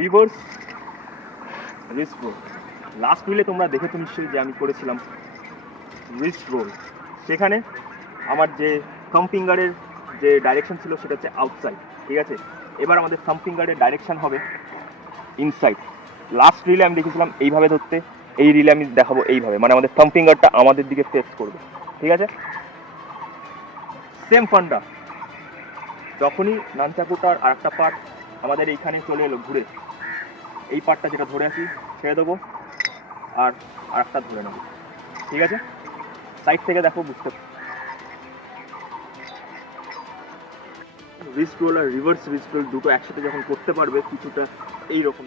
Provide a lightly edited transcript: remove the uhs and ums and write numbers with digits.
Reverse wrist roll. Last রিলে তোমরা দেখেছো নিশ্চয়ই যে আমি করেছিলাম রিস্ট রোল। সেখানে আমার যে থাম্ব ফিঙ্গারের যে ডাইরেকশন ছিল সেটা হচ্ছে আউটসাইড, ঠিক আছে। এবার আমাদের থাম্ব ফিঙ্গারের ডাইরেকশন হবে ইনসাইড। লাস্ট রিলে আমি দেখেছিলাম এইভাবে ধরতে, এই রিলে আমি দেখাবো এইভাবে, মানে আমাদের থাম্ব ফিঙ্গারটা আমাদের দিকে ফেস করবে, ঠিক আছে। সেম ফান্ডা, যখনই নানচাকুটার আর একটা পার্ট আমাদের এইখানে চলে এলো ঘুরে, এই পার্টটা যেটা ধরে আছি ছেড়ে দেবো আর আরেকটা ধরে নেবো, ঠিক আছে। সাইড থেকে দেখো বুঝতে। রিস্ট রোল আর রিভার্স রিস্ট রোল দুটো একসাথে যখন করতে পারবে কিছুটা এইরকম।